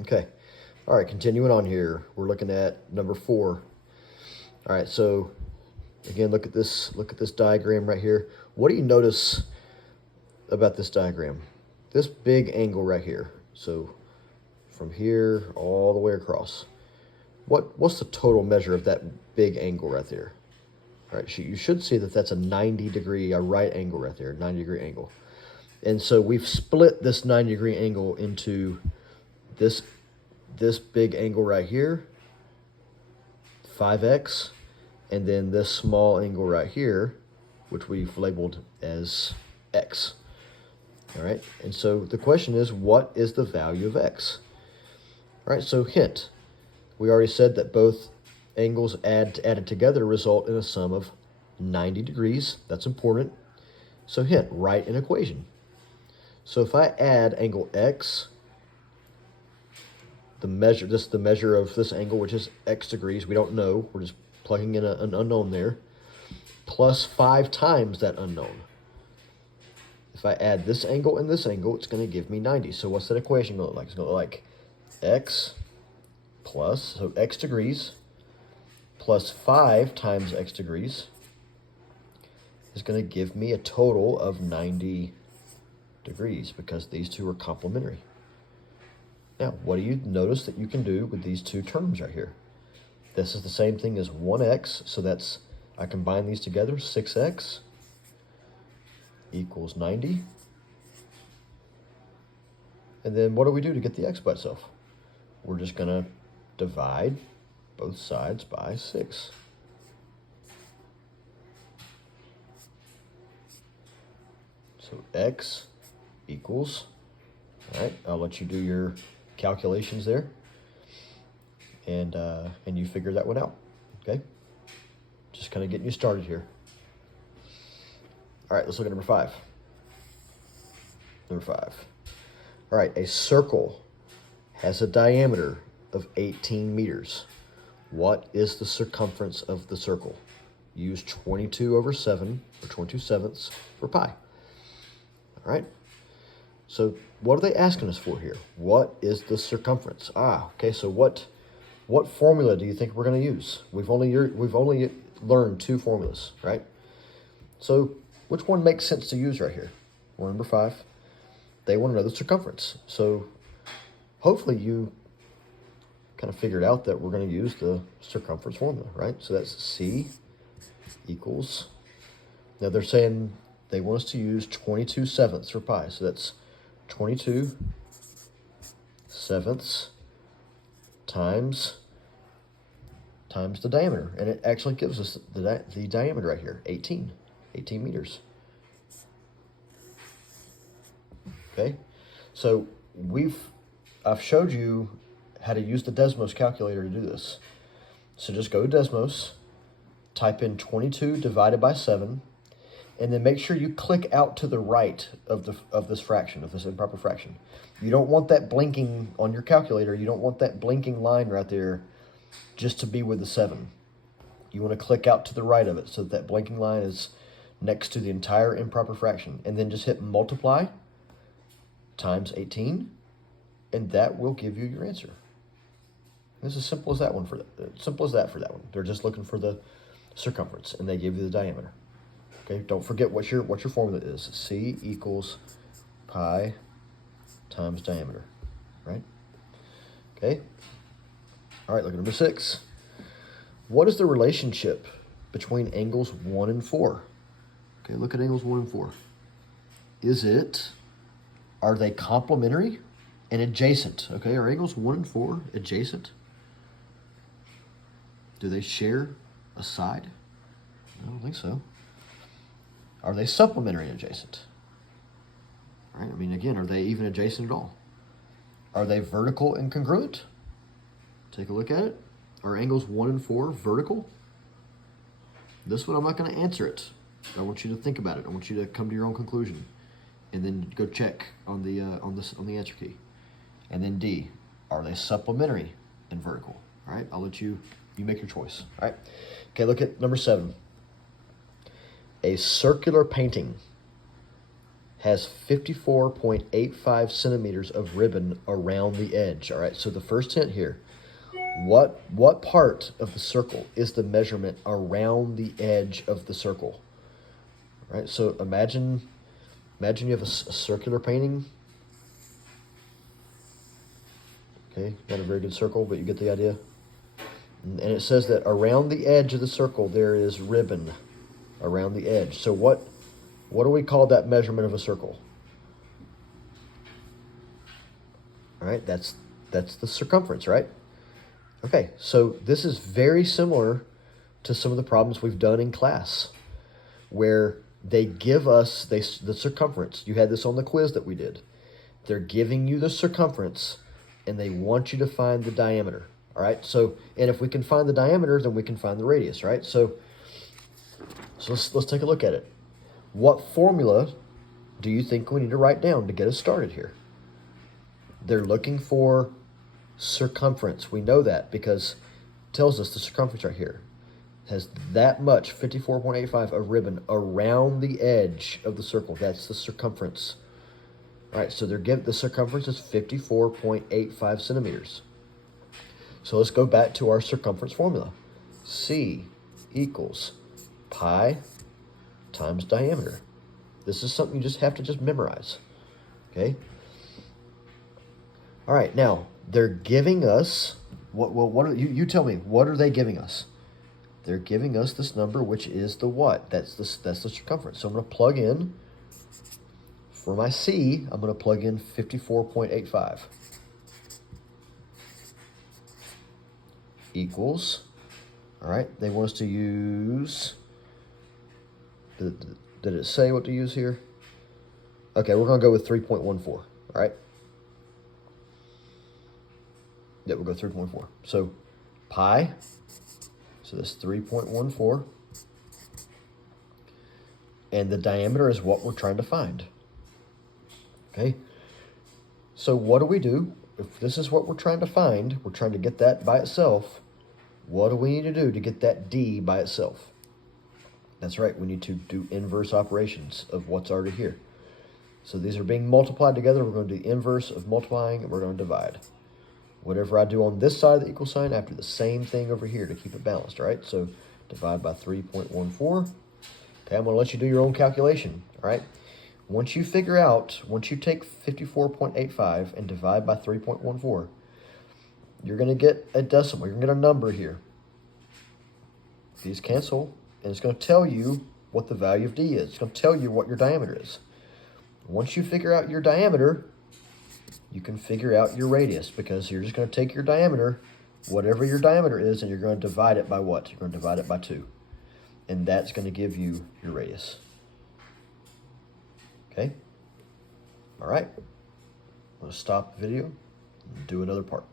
Okay. All right, continuing on here. We're looking at number 4. All right, so again, look at this diagram right here. What do you notice about this diagram? This big angle right here. So from here all the way across. What's the total measure of that big angle right there? All right, you should see that that's a 90-degree, a right angle right there, 90-degree angle. And so we've split this 90-degree angle into this big angle right here, 5x, and then this small angle right here, which we've labeled as x. All right, and so the question is, what is the value of x? All right, so hint. We already said that both angles added together result in a sum of 90 degrees. That's important. So hint, write an equation. So if I add angle x, the measure of this angle, which is x degrees, we don't know, we're just plugging in an unknown there, plus 5 times that unknown. If I add this angle and this angle, it's going to give me 90. So what's that equation going to look like? It's going to look like x plus, so x degrees, plus 5 times x degrees is going to give me a total of 90 degrees because these two are complementary. Now, what do you notice that you can do with these two terms right here? This is the same thing as 1x, so that's, I combine these together, 6x equals 90. And then what do we do to get the x by itself? We're just going to divide both sides by 6. So x equals, all right, I'll let you do your calculations there, and you figure that one out, okay? Just kind of getting you started here. All right, let's look at number 5. Number 5. All right, a circle has a diameter of 18 meters. What is the circumference of the circle? Use 22 over 7, or 22 sevenths, for pi. All right, so what are they asking us for here? What is the circumference? Okay, so what formula do you think we're going to use? We've only learned 2 formulas, right? So which one makes sense to use right here? Well, number 5, they want to know the circumference. So hopefully you kind of figured out that we're going to use the circumference formula, right? So that's C equals, now they're saying they want us to use 22 sevenths for pi. So that's 22 sevenths times the diameter. And it actually gives us the diameter right here, 18 meters. Okay, so I've showed you how to use the Desmos calculator to do this. So just go to Desmos, type in 22 divided by 7, and then make sure you click out to the right of this fraction, of this improper fraction. You don't want that blinking on your calculator. You don't want that blinking line right there just to be with the 7. You want to click out to the right of it so that blinking line is next to the entire improper fraction. And then just hit multiply times 18, and that will give you your answer. It's as simple as that one for that one. They're just looking for the circumference, and they give you the diameter. Okay, don't forget what your formula is. C equals pi times diameter, right? Okay. All right, look at number 6. What is the relationship between angles 1 and 4? Okay, look at angles 1 and 4. Are they complementary and adjacent? Okay, are angles 1 and 4 adjacent? Do they share a side? I don't think so. Are they supplementary and adjacent? All right, I mean, again, are they even adjacent at all? Are they vertical and congruent? Take a look at it. Are angles 1 and 4 vertical? This one, I'm not going to answer it. I want you to think about it. I want you to come to your own conclusion, and then go check on the answer key. And then D, are they supplementary and vertical? All right, I'll let you make your choice. All right. Okay, look at number 7. A circular painting has 54.85 centimeters of ribbon around the edge. All right, so the first hint here, what part of the circle is the measurement around the edge of the circle? All right, so imagine you have a circular painting. Okay, not a very good circle, but you get the idea. And it says that around the edge of the circle there is ribbon around the edge. So what do we call that measurement of a circle? All right, that's the circumference, right? Okay, so this is very similar to some of the problems we've done in class, where they give us the circumference. You had this on the quiz that we did. They're giving you the circumference, and they want you to find the diameter. All right, so, and if we can find the diameter, then we can find the radius, right? So let's take a look at it. What formula do you think we need to write down to get us started here? They're looking for circumference. We know that because it tells us the circumference right here. It has that much, 54.85 of ribbon around the edge of the circle. That's the circumference. All right, so the circumference is 54.85 centimeters. So let's go back to our circumference formula. C equals pi times diameter. This is something you just have to memorize, okay? All right, now they're giving us, you tell me, what are they giving us? They're giving us this number, which is the what? That's the circumference. So I'm going to plug in, for my C, I'm going to plug in 54.85. Equals, all right, they want us to use, did it say what to use here? Okay, we're going to go with 3.14, all right? Yeah, we'll go 3.4. So pi, so that's 3.14. And the diameter is what we're trying to find. Okay, so what do? If this is what we're trying to find, we're trying to get that by itself, what do we need to do to get that D by itself? That's right, we need to do inverse operations of what's already here. So these are being multiplied together. We're going to do the inverse of multiplying, and we're going to divide. Whatever I do on this side of the equal sign, I have to do the same thing over here to keep it balanced, all right? So divide by 3.14. Okay, I'm going to let you do your own calculation, all right? Once you take 54.85 and divide by 3.14, you're going to get a decimal. You're going to get a number here. These cancel, and it's going to tell you what the value of D is. It's going to tell you what your diameter is. Once you figure out your diameter, you can figure out your radius, because you're just going to take your diameter, whatever your diameter is, and you're going to divide it by what? You're going to divide it by 2. And that's going to give you your radius. Okay? All right. I'm going to stop the video and do another part.